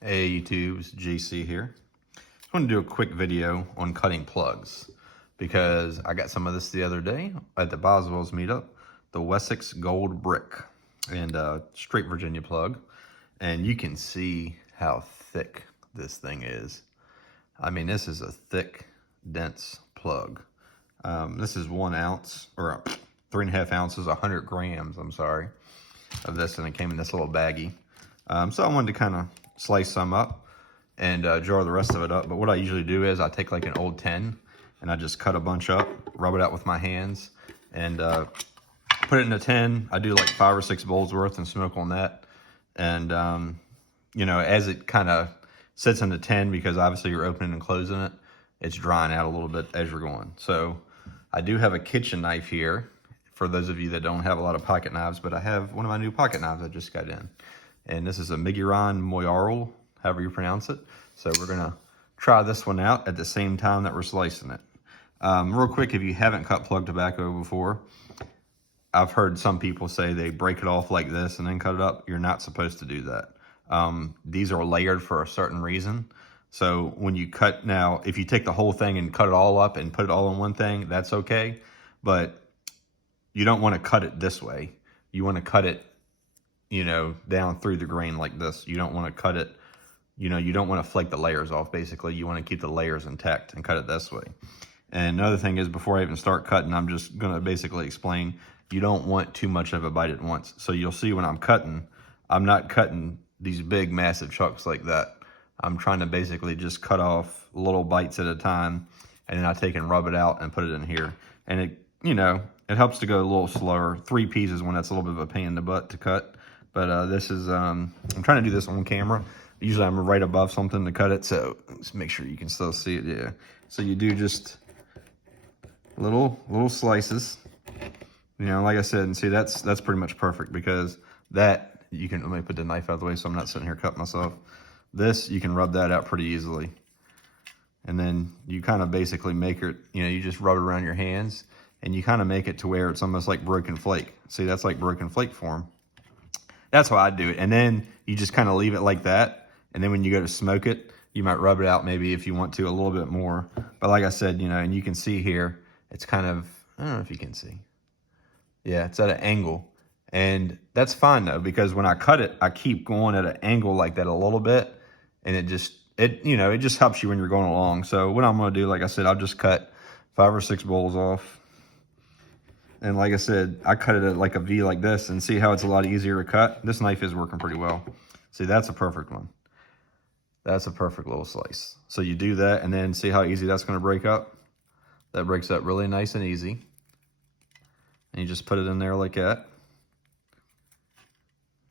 Hey YouTube, it's JC here. Just want to do a quick video on cutting plugs because I got some of this the other day at the Boswell's meetup, the Wessex Gold Brick and straight Virginia plug. And you can see how thick this thing is. I mean, this is a thick, dense plug. This is 1 ounce or 3.5 ounces, 100 grams, I'm sorry, of this, and it came in this little baggie. So I wanted to kind of slice some up and jar the rest of it up. But what I usually do is I take like an old tin and I just cut a bunch up, rub it out with my hands, and put it in a tin. I do like 5 or 6 bowls worth and smoke on that. And, you know, as it kind of sits in the tin, because obviously you're opening and closing it, it's drying out a little bit as you're going. So I do have a kitchen knife here for those of you that don't have a lot of pocket knives, but I have one of my new pocket knives I just got in. And this is a Miguron Moyarl, however you pronounce it. So we're gonna try this one out at the same time that we're slicing it. Real quick, if you haven't cut plug tobacco before, I've heard some people say they break it off like this and then cut it up. You're not supposed to do that. These are layered for a certain reason. So when you cut, now, if you take the whole thing and cut it all up and put it all in one thing, that's okay. But you don't want to cut it this way. You want to cut it, you know, down through the grain like this. You don't want to cut it, you know, you don't want to flake the layers off, basically. You want to keep the layers intact and cut it this way. And another thing is, before I even start cutting, I'm just going to basically explain, you don't want too much of a bite at once. So you'll see when I'm cutting, I'm not cutting these big, massive chunks like that. I'm trying to basically just cut off little bites at a time, and then I take and rub it out and put it in here. And it, you know, it helps to go a little slower. 3 pieces when that's a little bit of a pain in the butt to cut. But this is, I'm trying to do this on camera. Usually I'm right above something to cut it, so just make sure you can still see it, yeah. So you do just little slices. You know, like I said, and see, that's pretty much perfect, because that, you can, let me put the knife out of the way so I'm not sitting here cutting myself. This, you can rub that out pretty easily. And then you kind of basically make it, you know, you just rub it around your hands, and you kind of make it to where it's almost like broken flake. See, that's like broken flake form. That's how I do it. And then you just kind of leave it like that. And then when you go to smoke it, you might rub it out maybe if you want to a little bit more. But like I said, you know, and you can see here, it's kind of, I don't know if you can see. Yeah, it's at an angle. And that's fine though, because when I cut it, I keep going at an angle like that a little bit. And it just, you know, it just helps you when you're going along. So what I'm going to do, like I said, I'll just cut 5 or 6 bowls off. And like I said, I cut it at like a V like this, and see how it's a lot easier to cut? This knife is working pretty well. See, that's a perfect one. That's a perfect little slice. So you do that, and then see how easy that's going to break up? That breaks up really nice and easy. And you just put it in there like that.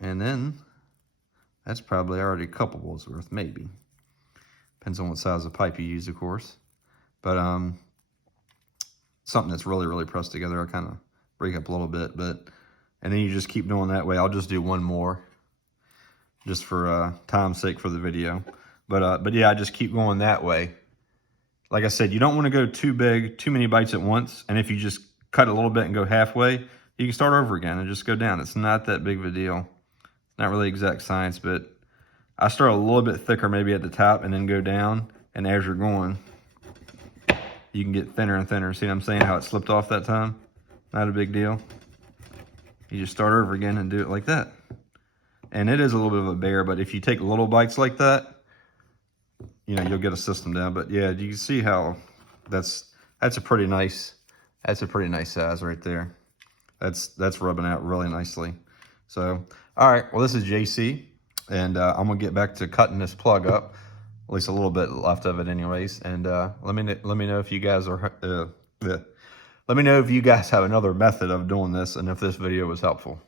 And then that's probably already a couple bowls worth, maybe. Depends on what size of pipe you use, of course. But something that's really pressed together, I kind of break up a little bit, and then you just keep doing that way. I'll just do one more just for time's sake for the video. But yeah, I just keep going that way. Like I said, you don't want to go too big, too many bites at once. And if you just cut a little bit and go halfway, you can start over again and just go down. It's not that big of a deal. It's not really exact science, but I start a little bit thicker maybe at the top and then go down. And as you're going, you can get thinner and thinner. See what I'm saying? How it slipped off that time? Not a big deal. You just start over again and do it like that. And it is a little bit of a bear, but if you take little bites like that, you know, you'll get a system down. But yeah, you can see how that's a pretty nice size right there. That's rubbing out really nicely. So, all right, well, this is JC, and I'm gonna get back to cutting this plug up. At least a little bit left of it anyways. And let me know if you guys are, let me know if you guys have another method of doing this and if this video was helpful.